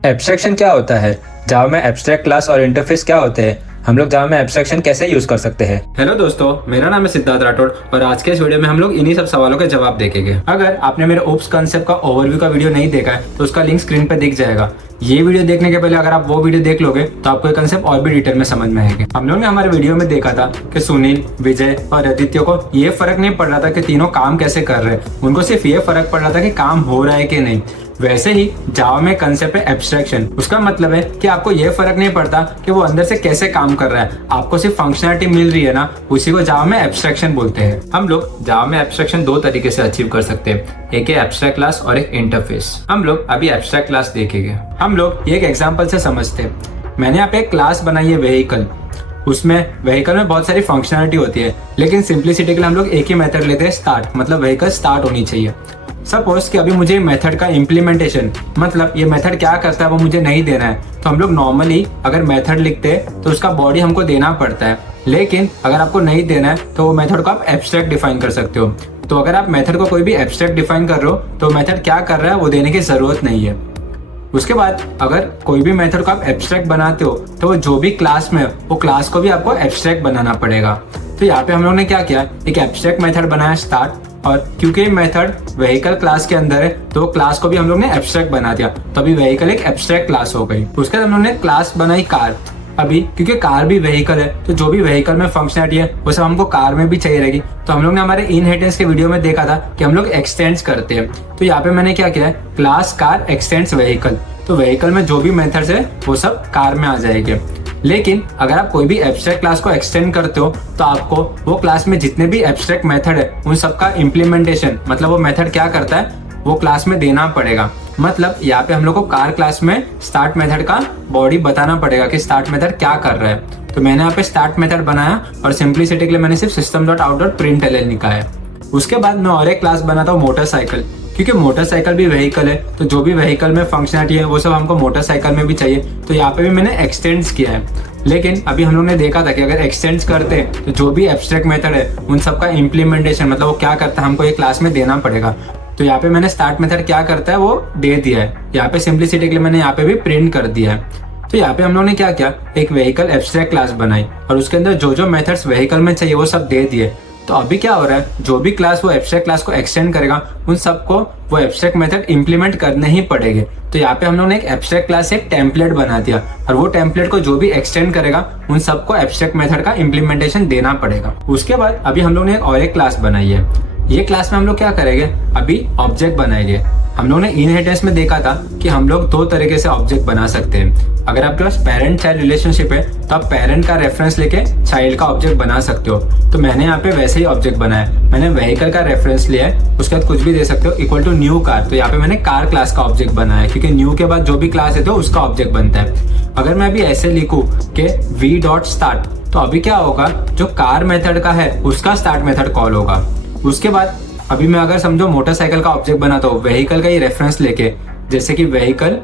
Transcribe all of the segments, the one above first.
Abstraction क्या होता है? जावा में एब्स्ट्रैक्ट क्लास और इंटरफेस क्या होते हैं? हम लोग जावा में एब्स्ट्रैक्शन कैसे यूज कर सकते हैं? हेलो दोस्तों, मेरा नाम है सिद्धार्थ राठौड़ और आज के इस वीडियो में हम लोग इन्हीं सब सवालों के जवाब देखेंगे। अगर आपने मेरे ओप्स कॉन्सेप्ट का ओवरव्यू का वीडियो नहीं देखा है तो उसका लिंक स्क्रीन पे दिख जाएगा। ये वीडियो देखने के पहले अगर आप वो वीडियो देख लोगे तो आपको ये कॉन्सेप्ट और भी डिटेल में समझ में आएगा। हम लोग ने हमारे वीडियो में देखा था कि सुनील, विजय और आदित्य को ये फर्क नहीं पड़ रहा था कि तीनों काम कैसे कर रहे हैं, उनको सिर्फ ये फर्क पड़ रहा था कि काम हो रहा है कि नहीं। वैसे ही जावा में कंसेप्ट है एब्स्ट्रैक्शन। उसका मतलब है कि आपको ये फर्क नहीं पड़ता कि वो अंदर से कैसे काम कर रहा है, आपको सिर्फ फंक्शनलिटी मिल रही है ना, उसी को जावा में एब्स्ट्रैक्शन बोलते हैं। हम लोग जावा में एब्स्ट्रैक्शन दो तरीके से अचीव कर सकते हैं, एक है एब्स्ट्रैक्ट क्लास और एक इंटरफेस। हम लोग अभी एब्स्ट्रैक्ट क्लास देखेंगे। हम लोग एक एग्जांपल से समझते हैं। मैंने यहाँ पे एक क्लास बनाई है व्हीकल। उसमें व्हीकल में बहुत सारी फंक्शनलिटी होती है, लेकिन सिंप्लिसिटी के लिए हम लोग एक ही मेथड लेते हैं, स्टार्ट। मतलब व्हीकल स्टार्ट होनी चाहिए। सपोज कि अभी मुझे मेथड का इम्प्लीमेंटेशन, मतलब ये मेथड क्या करता है वो मुझे नहीं देना है, तो हम लोग नॉर्मली अगर मेथड लिखते हैं तो उसका बॉडी हमको देना पड़ता है। लेकिन अगर आपको नहीं देना है तो वो मेथड को आप एब्स्ट्रैक्ट डिफाइन कर सकते हो। तो अगर आप मेथड को कोई भी एब्स्ट्रैक्ट डिफाइन कर रहे हो तो मेथड क्या कर रहा है वो देने की जरूरत नहीं है। उसके बाद अगर कोई भी मेथड को आप एब्स्ट्रैक्ट बनाते हो तो वो जो भी क्लास में वो क्लास को भी आपको एब्स्ट्रैक्ट बनाना पड़ेगा। तो यहाँ पे हम लोग ने क्या किया, एक एब्स्ट्रैक्ट मेथड बनाया स्टार्ट, और क्योंकि मेथड व्हीकल क्लास के अंदर है तो क्लास को भी हम लोग ने एब्स्ट्रैक्ट बना दिया, तो अभी व्हीकल एक एब्स्ट्रैक्ट क्लास हो गई। उसके बाद हम लोग ने क्लास बनाई कार। अभी क्योंकि कार भी व्हीकल है तो जो भी व्हीकल में फंक्शनलिटी है वो सब हमको कार में भी चाहिए रहेगी। तो हम लोग ने हमारे इनहेरिटेंस के वीडियो में देखा था कि हम लोग एक्सटेंड्स करते हैं। तो यहाँ पे मैंने क्या किया है, क्लास कार एक्सटेंड्स व्हीकल। तो व्हीकल में जो भी मेथड्स है वो सब कार में आ जाएंगे। लेकिन अगर आप कोई भी एब्स्ट्रैक्ट क्लास को एक्सटेंड करते हो तो आपको वो क्लास में जितने भी एब्स्ट्रैक्ट मेथड है उन सबका इम्प्लीमेंटेशन, मतलब वो मेथड क्या करता है वो क्लास में देना पड़ेगा। मतलब यहाँ पे हम लोग को कार क्लास में स्टार्ट मेथड का बॉडी बताना पड़ेगा कि स्टार्ट मेथड क्या कर रहा है। तो मैंने यहाँ पे स्टार्ट मेथड बनाया और सिंप्लिसिटी के लिए मैंने सिर्फ system.out.println लिखा है। उसके बाद मैं और एक क्लास बनाता हूँ मोटरसाइकिल, क्योंकि मोटरसाइकिल भी व्हीकल है तो जो भी व्हीकल में फंक्शनलिटी है वो सब हमको मोटरसाइकिल में भी चाहिए। तो यहाँ पे भी मैंने एक्सटेंड्स किया है। लेकिन अभी हम लोग ने देखा था कि अगर एक्सटेंड्स करते हैं तो जो भी एब्स्ट्रैक्ट मेथड है उन सबका इम्प्लीमेंटेशन, मतलब वो क्या करता है हमको एक क्लास में देना पड़ेगा। तो यहाँ पे मैंने स्टार्ट मेथड क्या करता है वो दे दिया है। यहाँ पे सिंप्लिसिटी के लिए मैंने यहाँ पे भी प्रिंट कर दिया है। तो यहाँ पे हम लोग ने क्या किया, एक व्हीकल एब्स्ट्रैक्ट क्लास बनाई और उसके अंदर जो जो मेथड्स व्हीकल में चाहिए वो सब दे दिए। तो अभी क्या हो रहा है, जो भी क्लास वो एब्स्ट्रैक्ट क्लास को एक्सटेंड करेगा उन सबको वो एब्स्ट्रैक्ट मेथड इंप्लीमेंट करने ही पड़ेंगे। तो यहाँ पे हम लोगों ने एक एब्स्ट्रैक्ट क्लास से एक टेम्पलेट बना दिया और वो टेम्पलेट को जो भी एक्सटेंड करेगा उन सबको एब्स्ट्रैक्ट मेथड का इंप्लीमेंटेशन देना पड़ेगा। उसके बाद अभी हम लोग ने एक और एक क्लास बनाई है। ये क्लास में हम लोग क्या करेंगे, अभी ऑब्जेक्ट बनाएंगे। हम लोगों ने इनहेरिटेंस में देखा था कि हम लोग दो तरीके से ऑब्जेक्ट बना सकते हैं। अगर आपके पास पेरेंट चाइल्ड रिलेशनशिप है तो आप पेरेंट का रेफरेंस लेके चाइल्ड का ऑब्जेक्ट बना सकते हो। तो मैंने यहाँ पे वैसे ही ऑब्जेक्ट बनाया, मैंने व्हीकल का रेफरेंस लिया है, उसके बाद कुछ भी दे सकते हो इक्वल टू न्यू कार। तो यहाँ पे मैंने कार क्लास का ऑब्जेक्ट बनाया क्योंकि न्यू के बाद जो भी क्लास है तो उसका ऑब्जेक्ट बनता है। अगर मैं अभी ऐसे लिखूँ कि v.start, तो अभी क्या होगा, जो कार मेथड का है उसका स्टार्ट मेथड कॉल होगा। उसके बाद अभी मैं अगर समझो मोटरसाइकिल का ऑब्जेक्ट बनाता हूँ व्हीकल का ही रेफरेंस लेके, जैसे कि vehicle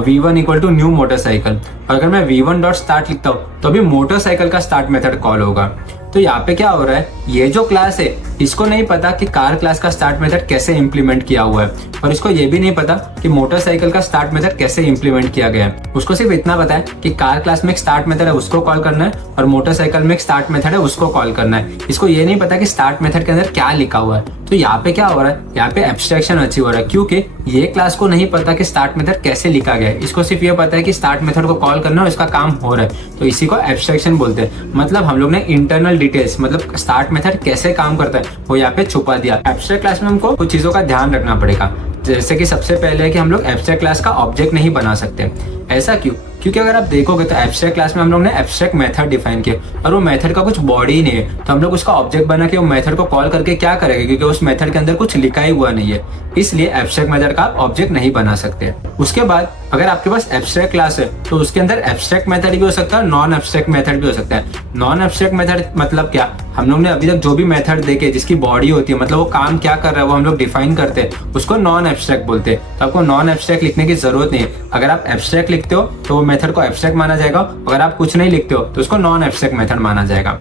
v1 equal to new motorcycle, अगर मैं v1.start लिखता हूँ तो अभी मोटरसाइकिल का स्टार्ट मेथड कॉल होगा। तो यहाँ पे क्या हो रहा है, ये जो क्लास है इसको नहीं पता कि कार क्लास का स्टार्ट मेथड कैसे इंप्लीमेंट किया हुआ है, और इसको ये भी नहीं पता कि मोटरसाइकिल का स्टार्ट मेथड कैसे इंप्लीमेंट किया गया है। उसको सिर्फ इतना पता है कि कार क्लास में एक स्टार्ट मेथड है उसको कॉल करना है और मोटरसाइकिल में एक स्टार्ट मेथड है उसको कॉल करना है। इसको ये नहीं पता कि स्टार्ट मेथड के अंदर क्या लिखा हुआ है। तो यहाँ पे क्या हो रहा है, यहाँ पे एब्स्ट्रैक्शन अचीव हो रहा है, क्योंकि ये क्लास को नहीं पता कि स्टार्ट मेथड कैसे लिखा गया है। इसको सिर्फ ये पता है कि स्टार्ट मेथड को कॉल करना है और इसका काम हो रहा है। तो इसी को एब्स्ट्रैक्शन बोलते हैं। मतलब हम लोग ने इंटरनल डिटेल्स, मतलब स्टार्ट मेथड कैसे काम करता है वो यहाँ पे छुपा दिया। एब्स्ट्रैक्ट क्लास में हमको कुछ चीजों का ध्यान रखना पड़ेगा, जैसे कि सबसे पहले है कि हम लोग एब्स्ट्रैक्ट क्लास का ऑब्जेक्ट नहीं बना सकते। ऐसा क्यों, क्योंकि अगर आप देखोगे तो एब्स्ट्रैक्ट क्लास में हम लोग ने एब्स्ट्रैक्ट मेथड डिफाइन किया और वो मेथड का कुछ बॉडी ही नहीं है। तो हम लोग उसका ऑब्जेक्ट बना के वो मेथड को कॉल करके क्या करेंगे, क्योंकि उस मेथड के अंदर कुछ लिखा ही हुआ नहीं है, इसलिए एब्स्ट्रैक्ट मेथड का आप ऑब्जेक्ट नहीं बना सकते। उसके बाद अगर आपके पास एब्स्ट्रैक्ट क्लास है तो उसके अंदर एब्स्ट्रैक्ट मेथड भी हो सकता है, नॉन एब्स्ट्रैक्ट मेथड भी हो सकता है। नॉन एब्स्ट्रैक्ट मेथड मतलब क्या, हम लोग ने अभी तक जो भी मेथड देखे जिसकी बॉडी होती है, मतलब वो काम क्या कर रहा है वो हम लोग डिफाइन करते हैं, उसको नॉन एब्स्ट्रैक्ट बोलते हैं। तो आपको नॉन एब्स्ट्रैक्ट लिखने की जरूरत नहीं है। अगर आप एब्स्ट्रैक्ट लिखते हो तो वो मेथड को एब्स्ट्रैक्ट माना जाएगा, अगर आप कुछ नहीं लिखते हो तो उसको नॉन एब्स्ट्रैक्ट मेथड माना जाएगा।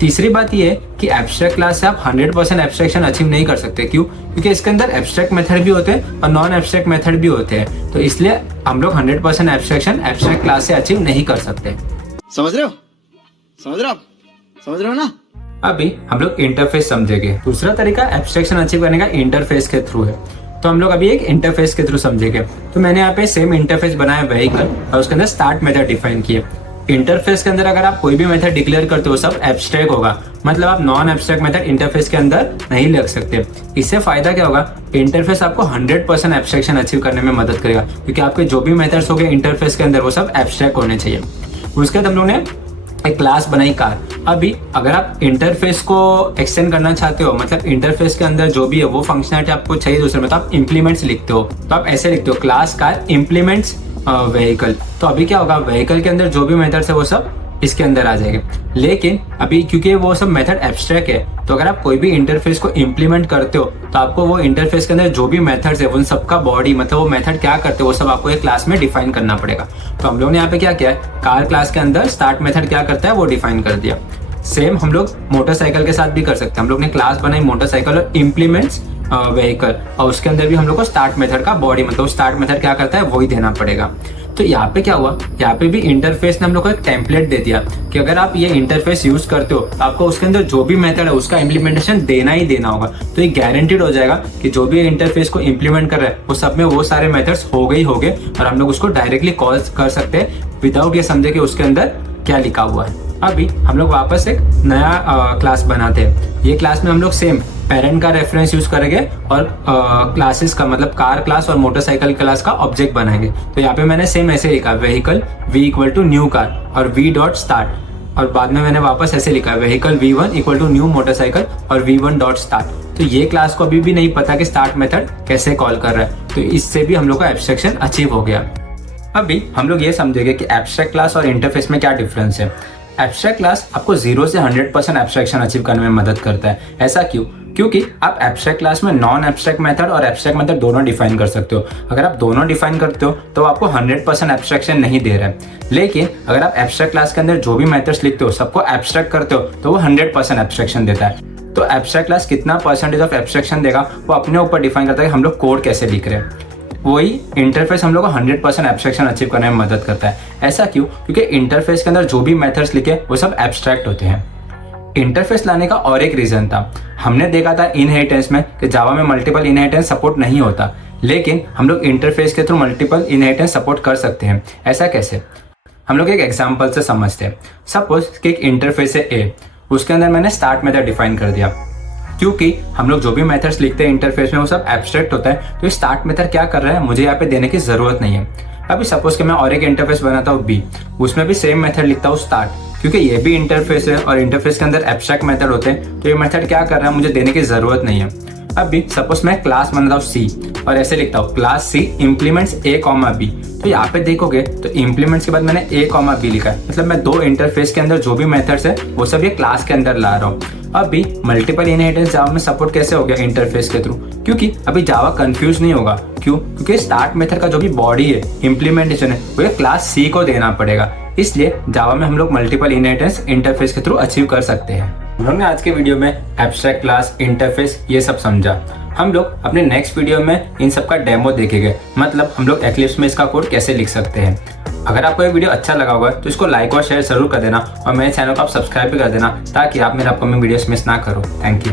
तीसरी बात ये है कि एब्स्ट्रैक्ट क्लास से आप 100% एब्स्ट्रैक्शन अचीव नहीं कर सकते। क्यों? क्योंकि इसके अंदर एब्स्ट्रैक्ट मेथड भी होते हैं और नॉन एब्स्ट्रैक्ट मेथड भी होते हैं, तो इसलिए हम लोग 100% एब्स्ट्रैक्शन एब्स्ट्रैक्ट क्लास से अचीव नहीं कर सकते। समझ रहे हो? समझ रहे हो आप? समझ रहे हो ना? अभी हम लोग इंटरफेस समझेंगे। दूसरा तरीका एब्स्ट्रैक्शन अचीव करने का इंटरफेस के थ्रू है, तो हम लोग अभी एक इंटरफेस के थ्रू समझेंगे। तो मैंने यहाँ पे सेम इंटरफेस बनाया व्हीकल और उसके अंदर स्टार्ट मेथड डिफाइन किए। इंटरफेस के अंदर अगर आप कोई भी मेथड डिक्लेयर करते हो सब एब्स्ट्रैक्ट होगा, मतलब आप नॉन एब्स्ट्रैक्ट मेथड इंटरफेस के अंदर नहीं लिख सकते। इससे फायदा क्या होगा? इंटरफेस आपको 100% एब्स्ट्रैक्शन अचीव करने में मदद करेगा, क्योंकि आपके जो भी मेथड्स हो गए इंटरफेस के अंदर वो सब एब्स्ट्रैक्ट होने चाहिए। उसके बाद हम लोग ने एक क्लास बनाई कार। अभी अगर आप इंटरफेस को एक्सटेंड करना चाहते हो, मतलब इंटरफेस के अंदर जो भी है वो फंक्शनलिटी आपको चाहिए दूसरे में, तो आप इंप्लीमेंट्स लिखते हो, तो आप ऐसे लिखते हो क्लास कार इंप्लीमेंट्स व्हीकल। तो अभी क्या होगा? व्हीकल के अंदर जो भी मेथड्स है वो सब इसके अंदर आ जाएंगे। लेकिन अभी क्योंकि वो सब मेथड एब्स्ट्रैक्ट है, तो अगर आप कोई भी इंटरफेस को इंप्लीमेंट करते हो तो आपको वो इंटरफेस के अंदर जो भी मेथड्स है उन सबका बॉडी, मतलब वो मेथड क्या करते हैं वो सब आपको एक क्लास में डिफाइन करना पड़ेगा। तो हम लोग ने यहाँ पे क्या किया है? कार क्लास के अंदर स्टार्ट मेथड क्या करता है वो डिफाइन कर दिया। सेम हम लोग मोटरसाइकिल के साथ भी कर सकते हैं। हम लोग ने क्लास बनाई मोटरसाइकिल और इम्प्लीमेंट्स व्हीकल, और उसके अंदर भी हम लोग को स्टार्ट मेथड का बॉडी, मतलब स्टार्ट मेथड क्या करता है वही देना पड़ेगा। तो यहाँ पे क्या हुआ? यहाँ पे भी इंटरफेस ने हम लोग को एक टेम्पलेट दे दिया कि अगर आप ये इंटरफेस यूज करते हो तो आपको उसके अंदर जो भी मेथड है उसका इम्प्लीमेंटेशन देना ही देना होगा। तो ये गारंटीड हो जाएगा कि जो भी इंटरफेस को इम्प्लीमेंट कर रहा है वो सब में वो सारे मेथड्स हो गए और हम लोग उसको डायरेक्टली कॉल कर सकते हैं विदाउट ये समझे कि उसके अंदर क्या लिखा हुआ है। अभी हम लोग वापस एक नया क्लास बनाते हैं। ये क्लास में हम लोग सेम पेरेंट का रेफरेंस यूज करेंगे और क्लासेस का, मतलब कार क्लास और मोटरसाइकिल क्लास का ऑब्जेक्ट बनाएंगे। तो यहाँ पे मैंने सेम ऐसे लिखा vehicle v equal to new car और v डॉट स्टार्ट, और बाद में मैंने वापस ऐसे लिखा vehicle v1 equal to new motorcycle और v1 डॉट स्टार्ट। तो ये क्लास को अभी भी नहीं पता कि स्टार्ट मेथड कैसे कॉल कर रहा है, तो इससे भी हम लोग का एब्स्ट्रैक्शन अचीव हो गया। अभी हम लोग ये समझेंगे कि एब्स्ट्रैक्ट क्लास और इंटरफेस में क्या डिफरेंस है। एब्स्ट्रैक्ट क्लास आपको 0 से 100% एब्स्ट्रैक्शन अचीव करने में मदद करता है। ऐसा क्यों? क्योंकि आप एब्स्ट्रैक्ट क्लास में नॉन एब्स्ट्रैक्ट मेथड और एब्स्ट्रैक्ट मेथड दोनों डिफाइन कर सकते हो। अगर आप दोनों डिफाइन करते हो तो आपको 100% एब्स्ट्रैक्शन नहीं दे रहा है। लेकिन अगर आप एब्स्ट्रैक्ट क्लास के अंदर जो भी मेथड्स लिखते हो सबको एब्स्ट्रैक्ट करते हो तो वो 100% एब्स्ट्रैक्शन देता है। तो एब्स्ट्रैक्ट क्लास कितना परसेंटेज ऑफ एब्स्ट्रैक्शन देगा वो अपने ऊपर डिफाइन करता है कि हम लोग कोड कैसे लिख रहे हैं। वही इंटरफेस हम लोग को 100% एब्स्ट्रैक्शन अचीव करने में मदद करता है। ऐसा क्यों? क्योंकि इंटरफेस के अंदर जो भी मेथड्स लिखे वो सब एब्स्ट्रैक्ट होते हैं। इंटरफेस लाने का और एक रीजन था, हमने देखा था इनहेरिटेंस में कि जावा में मल्टीपल इनहेरिटेंस सपोर्ट नहीं होता, लेकिन हम लोग इंटरफेस के थ्रू मल्टीपल इनहेरिटेंस सपोर्ट कर सकते हैं। ऐसा कैसे? हम लोग एक एग्जांपल से समझते हैं। सपोज कि एक इंटरफेस है ए, उसके अंदर मैंने स्टार्ट मेथड डिफाइन कर दिया। क्योंकि हम लोग जो भी मेथड्स लिखते हैं इंटरफेस में वो सब एब्स्ट्रैक्ट होता है, तो स्टार्ट मेथड क्या कर रहा है मुझे यहाँ पे देने की जरूरत नहीं है। अभी सपोज कि मैं और एक इंटरफेस बनाता हूँ बी, उसमें भी सेम मेथड लिखता हूँ स्टार्ट, क्योंकि ये भी इंटरफेस है और इंटरफेस के अंदर एब्स्ट्रैक्ट मेथड होते हैं, तो ये मेथड क्या कर रहा है मुझे देने की जरूरत नहीं है। अभी सपोज मैं क्लास बनाता हूँ सी और ऐसे लिखता हूँ क्लास सी इंप्लीमेंट्स ए कॉमा बी, तो यहाँ पे देखोगे तो इंप्लीमेंट्स के बाद मैंने ए कॉमा बी लिखा है, मतलब मैं दो इंटरफेस के अंदर जो भी मेथड्स है वो सब ये क्लास के अंदर ला रहा हूँ। अभी मल्टीपल इनहेरिटेंस जावा में सपोर्ट कैसे हो गया इंटरफेस के थ्रू? क्योंकि अभी जावा कंफ्यूज नहीं होगा। क्यों? क्योंकि स्टार्ट मेथड का जो भी बॉडी है, इंप्लीमेंटेशन है, वो क्लास सी को देना पड़ेगा। इसलिए जावा में हम लोग मल्टीपल इनहेरिटेंस इंटरफेस के थ्रू अचीव कर सकते हैं। हम लोग ने आज के वीडियो में एब्स्ट्रैक्ट क्लास, इंटरफेस ये सब समझा। हम लोग अपने नेक्स्ट वीडियो में इन सब का डेमो देखेंगे, मतलब हम लोग एक्लिप्स में इसका कोड कैसे लिख सकते हैं। अगर आपको ये वीडियो अच्छा लगा होगा तो इसको लाइक और शेयर जरूर कर देना और मेरे चैनल को आप सब्सक्राइब भी कर देना ताकि आप मेरे अपकमिंग वीडियोस मिस ना करो। Thank you.